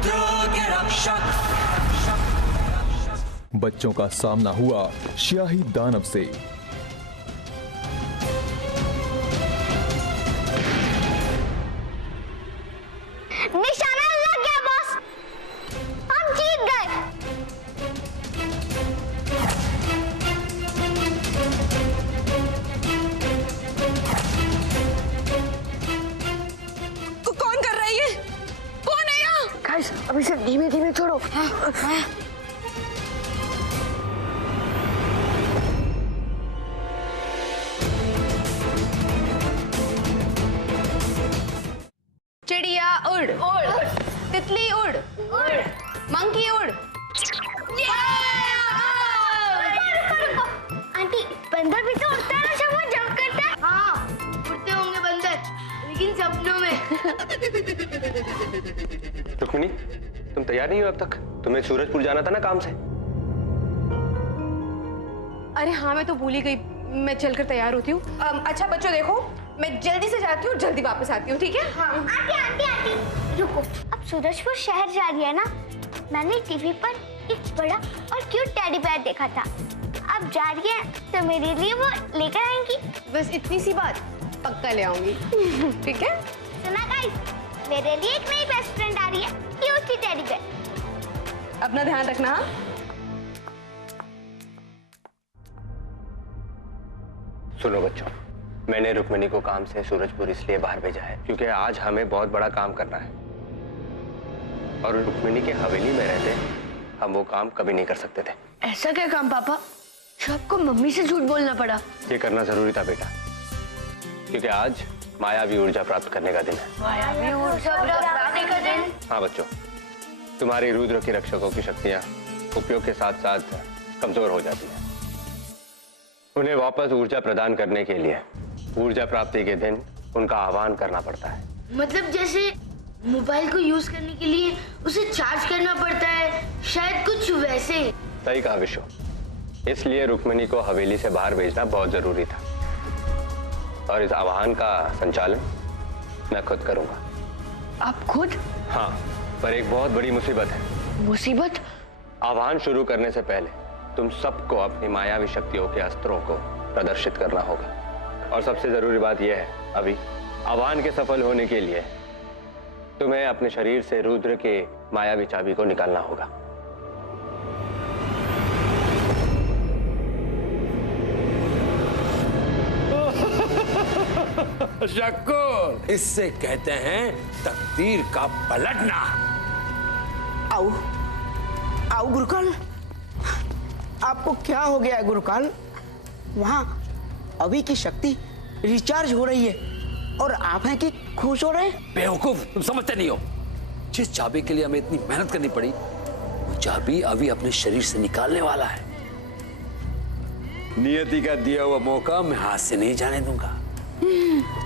पुत्रों के रक्षक। बच्चों का सामना हुआ स्याही दानव से। निशाना लग गया बॉस, हम जीत गए। कौन कर रहा है ये? कौन है यहाँ? गाइस अभी से धीमे धीमे छोड़ो। चिड़िया उड़ उड़, तितली उड़ उड़, मंकी उड़। आंटी बंदर भी तो उड़ता है ना जब वो जंप करता है। हाँ, उड़ते होंगे बंदर, लेकिन सपनों में। रुक्मिणी, तुम तैयार नहीं हो अब तक? तुम्हें सूरजपुर जाना था ना काम से। अरे हाँ, मैं तो भूल ही गई। मैं चलकर तैयार होती हूँ। अच्छा बच्चों देखो, मैं जल्दी से जाती हूँ, जल्दी वापस आती हूँ, ठीक है? हाँ। आंटी आंटी आंटी रुको, अब सूरजपुर शहर जा रही है ना। मैंने टीवी पर एक बड़ा और क्यूट टेडी बेयर देखा था। अब जा रही है तो मेरे लिए वो लेकर आएंगी। बस इतनी सी बात, पक्का ले आऊंगी। ठीक है? सुना गाइस, मेरे लिए एक नई बेस्ट फ्रेंड आ रही है, क्यूट सी टेडी बेयर। अपना ध्यान रखना। सुनो बच्चों, मैंने रुक्मिणी को काम से सूरजपुर इसलिए बाहर भेजा है क्योंकि आज हमें बहुत बड़ा काम करना है और रुक्मिणी के हवेली में रहते हम वो काम कभी नहीं कर सकते थे। ऐसा क्या काम पापा जो आपको मम्मी से झूठ बोलना पड़ा? ये करना जरूरी था बेटा, क्योंकि आज मायावी ऊर्जा प्राप्त करने का दिन है। मायावी ऊर्जा प्राप्त करने का दिन? हाँ बच्चों, तुम्हारी रुद्र की रक्षकों की शक्तियां उपयोग के साथ साथ कमजोर हो जाती हैं। उन्हें वापस ऊर्जा प्रदान करने के लिए ऊर्जा प्राप्ति के दिन उनका आह्वान करना पड़ता है। मतलब जैसे मोबाइल को यूज करने के लिए उसे चार्ज करना पड़ता है, शायद कुछ वैसे। सही कहा विशु, इसलिए रुक्मिणी को हवेली से बाहर भेजना बहुत जरूरी था और इस आह्वान का संचालन मैं खुद करूंगा। आप खुद? हाँ, पर एक बहुत बड़ी मुसीबत है। मुसीबत? आह्वान शुरू करने से पहले तुम सबको अपनी मायावी शक्तियों के अस्त्रों को प्रदर्शित करना होगा और सबसे जरूरी बात यह है, अभी आह्वान के सफल होने के लिए तुम्हें अपने शरीर से रुद्र के मायावी चाबी को निकालना होगा। शक्कुर, इससे कहते हैं तकदीर का पलटना। आओ आओ गुरुकाल, आपको क्या हो गया है गुरुकाल? वहाँ अभी की शक्ति रिचार्ज हो रही है और आप हैं कि खुश हो रहे हैं? बेवकूफ, तुम समझते नहीं हो। जिस चाबी के लिए हमें इतनी मेहनत करनी पड़ी, वो चाबी अभी अपने शरीर से निकालने वाला है। नियति का दिया हुआ मौका मैं हाथ से नहीं जाने दूंगा।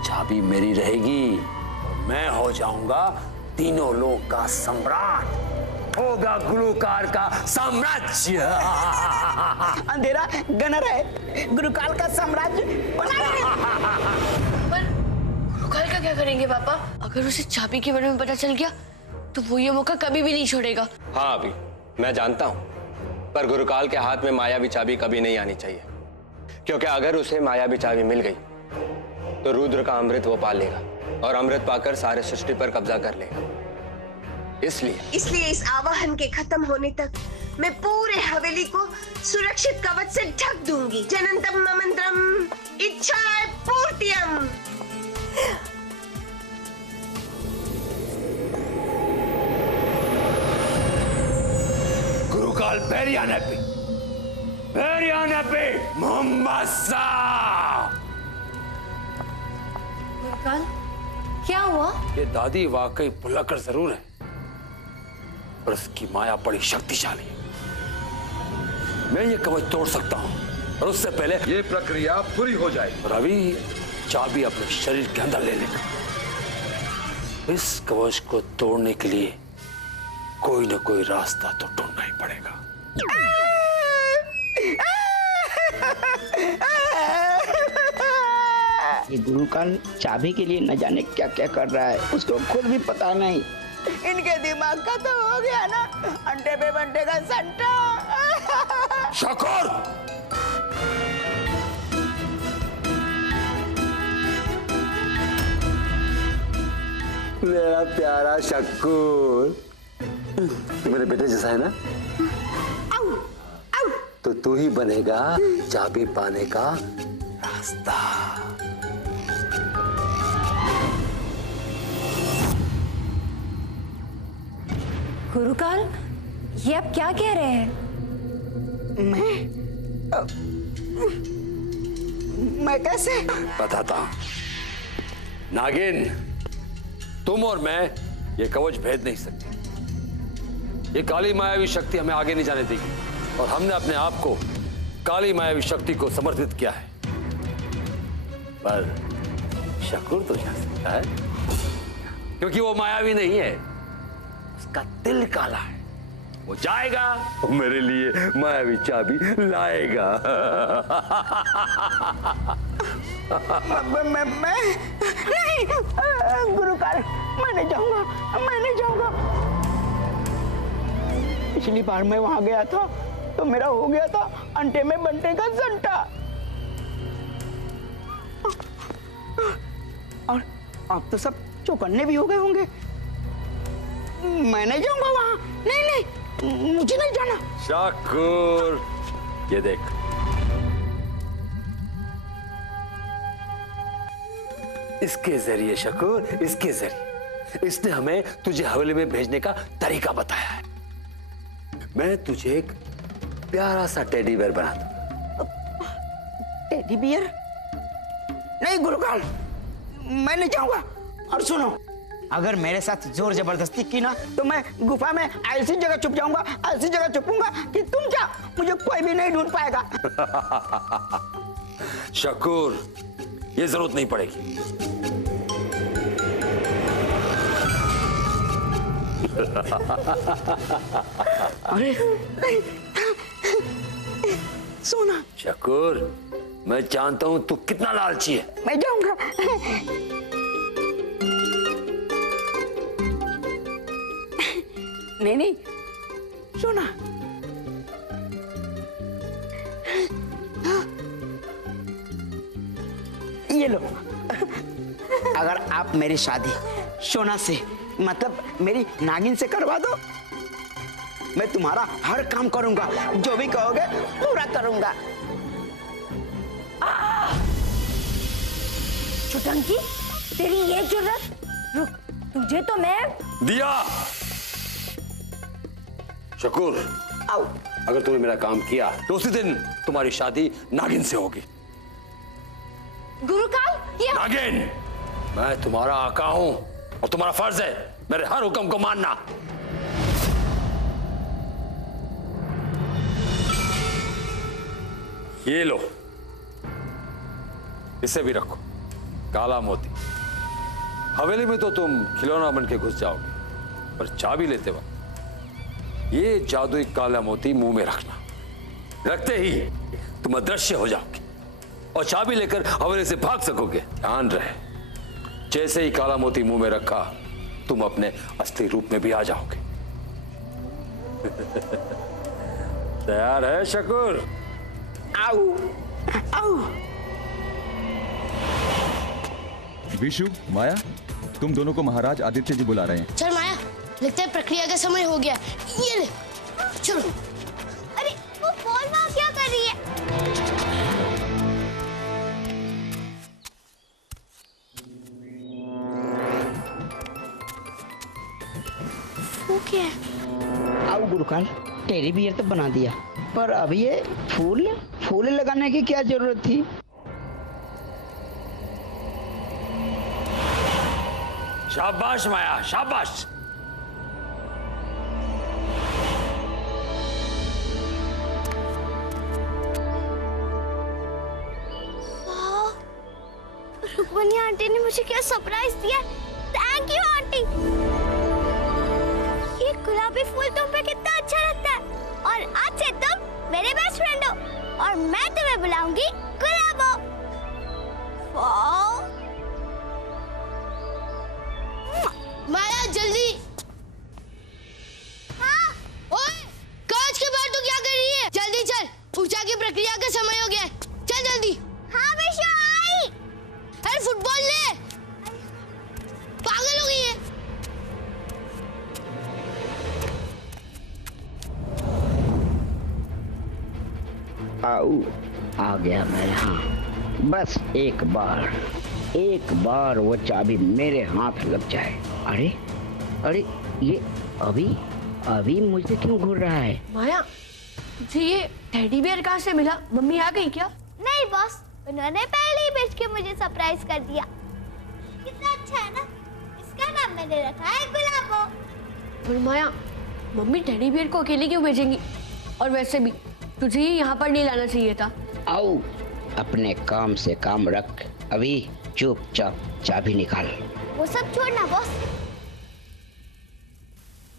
चाबी मेरी रहेगी और मैं हो जाऊंगा तीनों लोग का सम्राट। होगा गुरुकाल का साम्राज्य। अंधेरा गनर है, गुरुकाल का साम्राज्य पर गुरुकाल का क्या करेंगे पापा? अगर उसे चाबी के बारे में पता चल गया तो वो ये मौका कभी भी नहीं छोड़ेगा। हाँ अभी मैं जानता हूं, पर गुरुकाल के हाथ में मायावी चाबी कभी नहीं आनी चाहिए, क्योंकि अगर उसे मायावी चाबी मिल गई तो रुद्र का अमृत वो पा लेगा और अमृत पाकर सारे सृष्टि पर कब्जा कर लेगा। इसलिए इस आवाहन के खत्म होने तक मैं पूरे हवेली को सुरक्षित कवच से ढक दूंगी। जनंतम ममंत्रम इच्छाय पूर्तियम। गुरुकाल पेरियाने पे मोहम्मद सा। गुरुकाल, क्या हुआ? ये दादी वाकई भुलक्कड़ जरूर है, पर उसकी माया बड़ी शक्तिशाली है। मैं ये कवच तोड़ सकता हूँ और उससे पहले ये प्रक्रिया पूरी हो जाएगी। रवि चाबी अपने शरीर के अंदर ले लेगा। इस कवच को तोड़ने के लिए कोई ना कोई रास्ता तो ढूंढना ही पड़ेगा। ये गुरुकाल चाबी के लिए न जाने क्या क्या कर रहा है, उसको खुद भी पता नहीं। इनके दिमाग का तो हो गया ना अंडे पे बंटे का संटा। शकूर, मेरा प्यारा शकूर, तू मेरे बेटे जैसा है ना? तो तू ही बनेगा चाबी पाने का रास्ता। गुरुकाल, ये आप क्या कह रहे हैं? मैं कैसे? बताता हूं। नागिन, तुम और मैं ये कवच भेद नहीं सकते। ये काली मायावी शक्ति हमें आगे नहीं जाने देगी और हमने अपने आप को काली मायावी शक्ति को समर्पित किया है। पर शकूर तो जा सकता है क्योंकि वो मायावी नहीं है, उसका दिल काला है। वो जाएगा और मेरे लिए मायावी चाबी लाएगा। मैं नहीं, गुरुकाल, मैं नहीं जाऊंगा। पिछली बार मैं वहां गया था तो मेरा हो गया था अंडे में बंटे का संटा। और अब तो सब चौकन्ने भी हो गए होंगे। मैं नहीं जाऊंगा वहां। नहीं, मुझे नहीं जाना। शकूर, ये देख, इसके जरिए शकूर, इसके जरिए इसने हमें तुझे हवेली में भेजने का तरीका बताया है। मैं तुझे एक प्यारा सा टेडी बियर बना दूं। Teddy bear? नहीं गुरुकाल, मैं नहीं जाऊंगा। और सुनो, अगर मेरे साथ जोर जबरदस्ती की ना तो मैं गुफा में ऐसी जगह छुप जाऊंगा, ऐसी जगह छुपूंगा कि तुम क्या, मुझे कोई भी नहीं ढूंढ पाएगा। शकूर, ये जरूरत नहीं पड़ेगी। अरे नहीं, सोना। शकूर, मैं जानता हूं तू कितना लालची है। मैं जाऊंगा। नहीं, सोना। ये लो, अगर आप मेरी शादी सोना से, मतलब मेरी नागिन से करवा दो, मैं तुम्हारा हर काम करूंगा, जो भी कहोगे पूरा करूंगा। छुटंकी, तेरी ये जुर्रत! रुक, तुझे तो मैं दिया। शकूर, आओ। अगर तूने मेरा काम किया तो उसी दिन तुम्हारी शादी नागिन से होगी। गुरुकाल, ये नागिन, मैं तुम्हारा आका हूं और तुम्हारा फर्ज है मेरे हर हुक्म को मानना। ये लो, इसे भी रखो, काला मोती। हवेली में तो तुम खिलौना बन के घुस जाओगे, पर चाबी लेते वक्त ये जादुई काला मोती मुंह में रखना। रखते ही तुम अदृश्य हो जाओगे और चाबी लेकर हवेली से भाग सकोगे। ध्यान रहे, जैसे ही काला मोती मुंह में रखा, तुम अपने असली रूप में भी आ जाओगे। तैयार है शकूर? आओ, आओ। विशु, माया, तुम दोनों को महाराज आदित्य जी बुला रहे हैं। चल माया, लगता है प्रक्रिया का समय हो गया। ये ले, चलो। अरे वो बॉल वहां क्या कर रही है? वो क्या है? आओ गुरुकाल, टेडी बियर तो बना दिया, पर अभी ये फूल लगाने की क्या जरूरत थी? शाबाश माया, शाबाश। रुक्मणी आंटी ने मुझे क्या सरप्राइज दिया। Thank you aunty. ये गुलाबी फूल तुम पे कितना अच्छा लगता है, और आज से तुम मेरे बेस्ट फ्रेंड हो और मैं तुम्हें बुलाऊंगी गुलाबो। वाओ। माया जल्दी आओ, आ गया मैं यहाँ। बस एक बार वो चाबी मेरे हाथ लग जाए। अरे अरे, ये अभी मुझे क्यों घूर रहा है? माया, तुझे ये टेडी बियर कहाँ से मिला? मम्मी आ गई क्या? नहीं बॉस, उन्होंने पहले ही बेच के मुझे सरप्राइज कर दिया। कितना अच्छा है ना। इसका नाम मैंने रखा है गुलाबो। और माया, मम्मी टेडी बियर को अकेले क्यों भेजेंगी? और वैसे भी तुझे ही यहाँ पर नहीं लाना चाहिए था। आओ, अपने काम से काम रख। अभी चुपचाप चाबी निकाल। वो सब छोड़ना बॉस,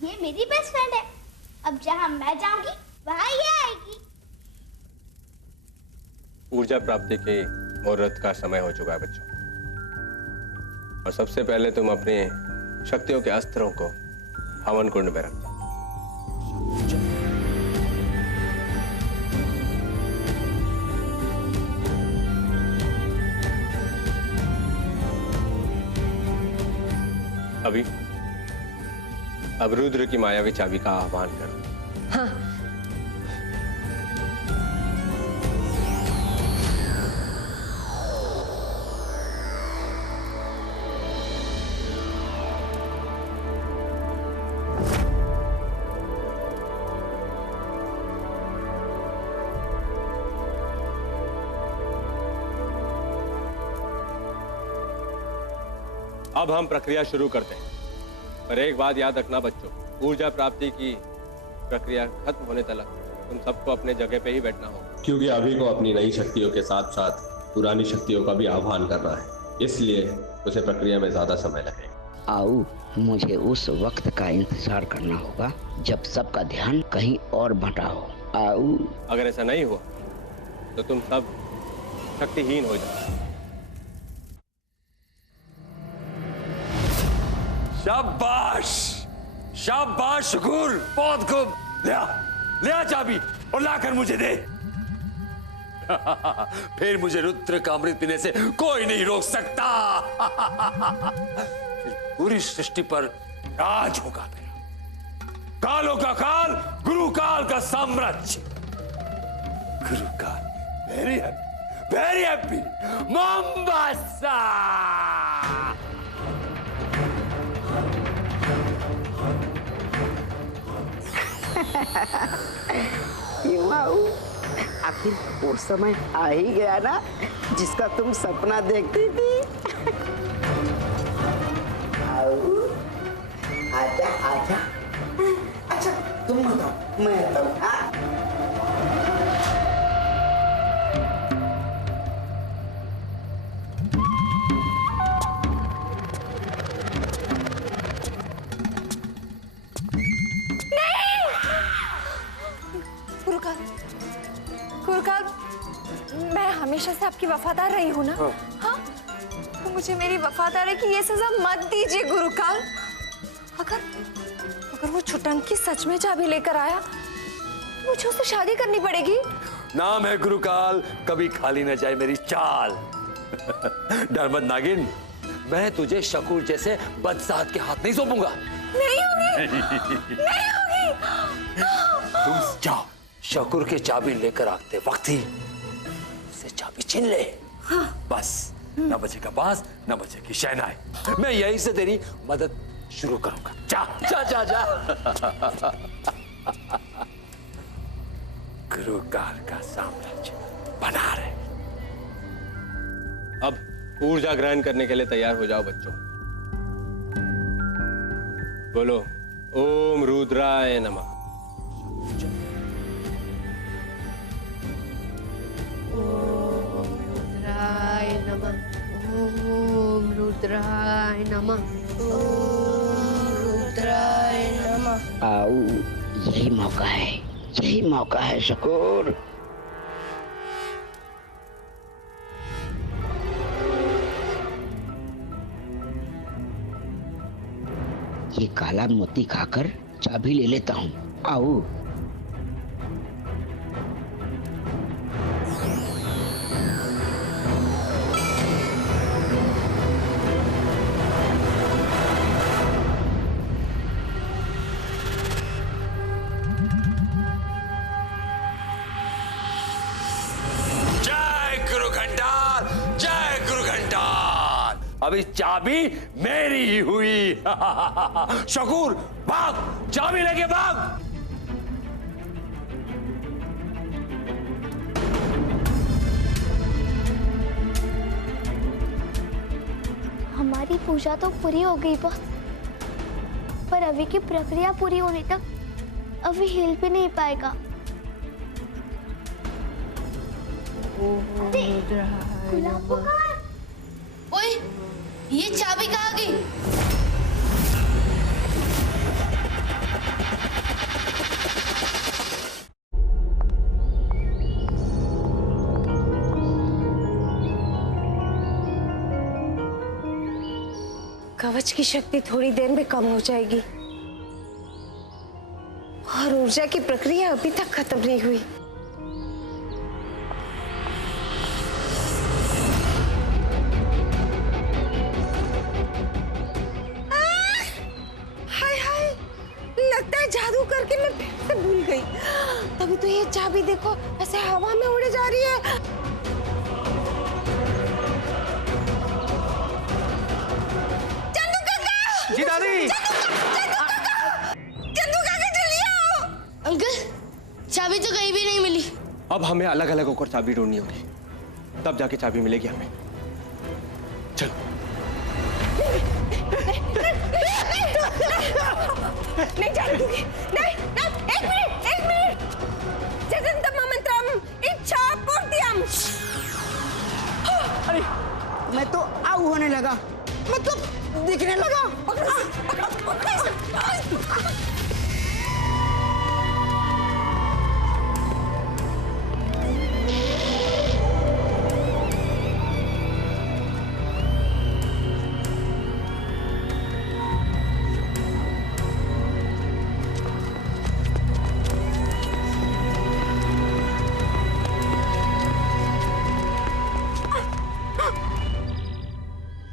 ये मेरी बेस्ट फ्रेंड है। अब जहाँ मैं जाऊंगी वहाँ ये आएगी। ऊर्जा प्राप्ति के मुहूर्त का समय हो चुका है बच्चों, और सबसे पहले तुम अपनी शक्तियों के अस्त्रों को हवन कुंड में रखो। अभी अब रुद्र की मायावी चाबी का आह्वान करो। हाँ। अब हम प्रक्रिया शुरू करते हैं, पर एक बात याद रखना बच्चों, ऊर्जा प्राप्ति की प्रक्रिया खत्म होने तक तुम सबको अपने जगह पे ही बैठना होगा, क्योंकि अभी को अपनी नई शक्तियों के साथ साथ पुरानी शक्तियों का भी आह्वान करना है, इसलिए उसे प्रक्रिया में ज्यादा समय लगेगा। आओ, मुझे उस वक्त का इंतजार करना होगा जब सबका ध्यान कहीं और बंटा हो। आओ। अगर ऐसा नहीं हुआ तो तुम सब शक्तिहीन हो जाओ। शाबाश, शाबाश शुकुर, बहुत खूब। ले आ चाबी और लाकर मुझे दे। फिर मुझे रुद्र का अमृत पीने से कोई नहीं रोक सकता। फिर पूरी सृष्टि पर राज होगा मेरा। कालों का काल, गुरु काल का साम्राज्य। गुरु काल वेरी हैप्पी मोम्बासा। क्यों आओ? आखिर वो समय आ ही गया ना जिसका तुम सपना देखती थी। आओ, आजा आजा। अच्छा तुम बताओ, मैं आता हूँ। गुरुकाल, मैं हमेशा से आपकी वफादार रही हूँ ना। हाँ, तो मुझे मेरी वफादारी की ये सजा मत दीजिए गुरुकाल। अगर वो छुटंकी सच में चाबी लेकर आया, मुझे उससे शादी करनी पड़ेगी। नाम है गुरुकाल, कभी खाली न जाए मेरी चाल। डर मत नागिन, मैं तुझे शकूर जैसे बदसाहत के हाथ नहीं सौंपूंगा। नहीं होगी, नहीं होगी। तुम जाओ, शकूर के चाबी लेकर आते वक्त ही उसे चाबी छीन ले। हाँ। बस न बचेगा बांस, न बचेगी शहनाई। मैं यहीं से तेरी मदद शुरू करूंगा। जा जा जा जा। गुरुकाल का साम्राज्य बना रहे। अब ऊर्जा ग्रहण करने के लिए तैयार हो जाओ बच्चों। बोलो ओम रुद्राय नमः। रुद्राय नमः। ओम रुद्राय नमः। रुद्राय नमः। आओ, यही मौका है शकूर। ये काला मोती खाकर चाबी ले लेता हूँ। आओ। अभी चाबी मेरी ही हुई। शकूर भाग, चाबी लेके भाग। हमारी पूजा तो पूरी हो गई बॉस, पर अभी की प्रक्रिया पूरी होने तक अभी हिल भी नहीं पाएगा। गुलाब पुकार। ओए, ये चाबी कहाँ गई? कवच की शक्ति थोड़ी देर में कम हो जाएगी और ऊर्जा की प्रक्रिया अभी तक खत्म नहीं हुई। हाय हाय, लगता है जादू करके मैं फिर से भूल गई। तभी तो ये चाबी देखो ऐसे हवा में उड़े जा रही है। जी दादी। अंकल, चाबी तो कहीं भी नहीं मिली। अब हमें अलग अलग होकर चाबी ढूंढनी होगी, तब जाके चाबी मिलेगी हमें। चलो। नहीं जाने दूंगी। नहीं, एक मिनट। जगन्तं मंत्रम इच्छा पूर्तियम। अरे मैं तो आऊ होने लगा, मतलब दिखने लगा।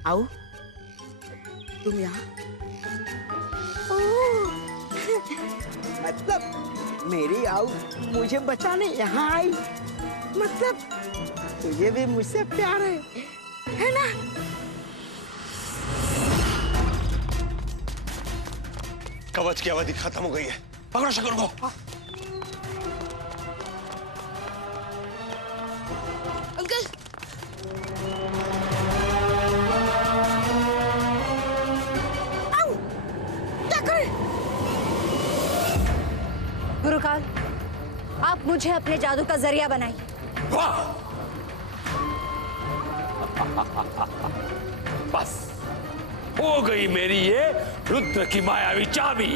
आओ, तुम यहाँ? मतलब मेरी आओ मुझे बचाने यहाँ आई, मतलब तुझे भी मुझसे प्यार है ना? कवच की अवधि खत्म हो गई है, पकड़ो शकूर को। अंकल, गुरुकाल, आप मुझे अपने जादू का जरिया बनाइए। वाह! बस हो गई मेरी ये रुद्र की मायावी चाबी।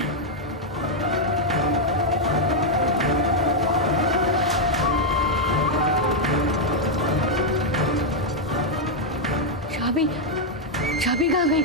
चाबी कहाँ गई?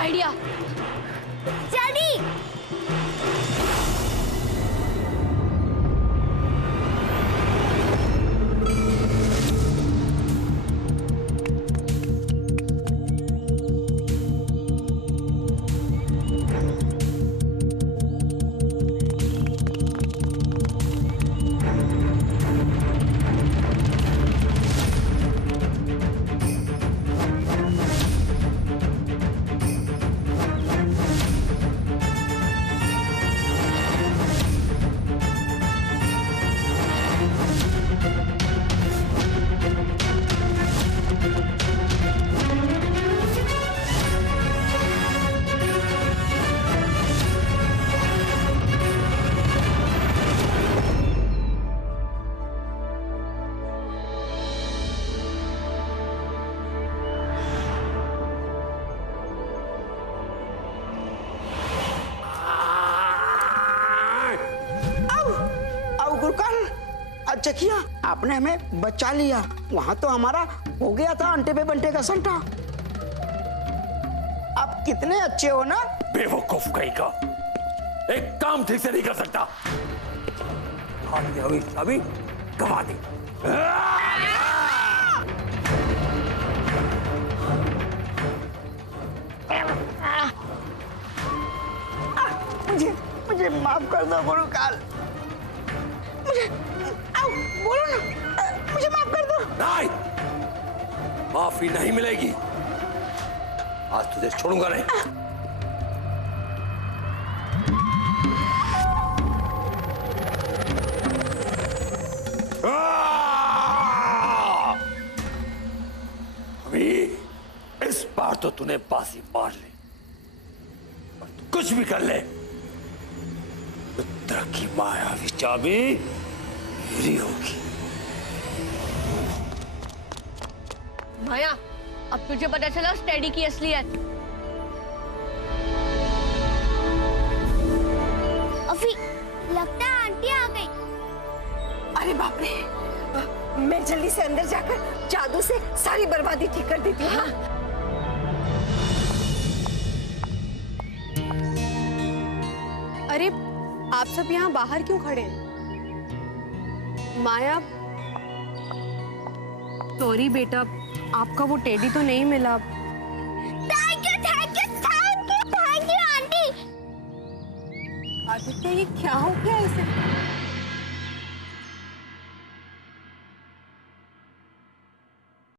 आइडिया। जल्दी। अच्छा किया आपने हमें बचा लिया, वहां तो हमारा हो गया था अंटे पे बंटे का संटा। आप कितने अच्छे हो ना। बेवकूफ कहीं का, एक काम ठीक से नहीं कर सकता। हाथ में हुई चाबी गवा दी। मुझे माफ कर दो गुरुकाल। मुझे बोलो ना, मुझे माफ कर दो। नहीं, माफी नहीं मिलेगी। आज तुझे छोड़ूंगा नहीं। अभी इस बार तो तूने बाजी मार ली, और तू कुछ भी कर ले, रुद्र की मायावी चाबी मेरी होगी। माया, अब तुझे पता चला उस टेडी की असलियत। अभी लगता है आंटी आ गई। अरे बाप रे, मैं जल्दी से अंदर जाकर जादू से सारी बर्बादी ठीक कर देती हूँ। हाँ? अरे आप सब यहाँ बाहर क्यों खड़े हैं? माया, सॉरी बेटा, आपका वो टेडी तो नहीं मिला। Thank you thank you thank you thank you aunty. Aditya, ये क्या हो गया इसे?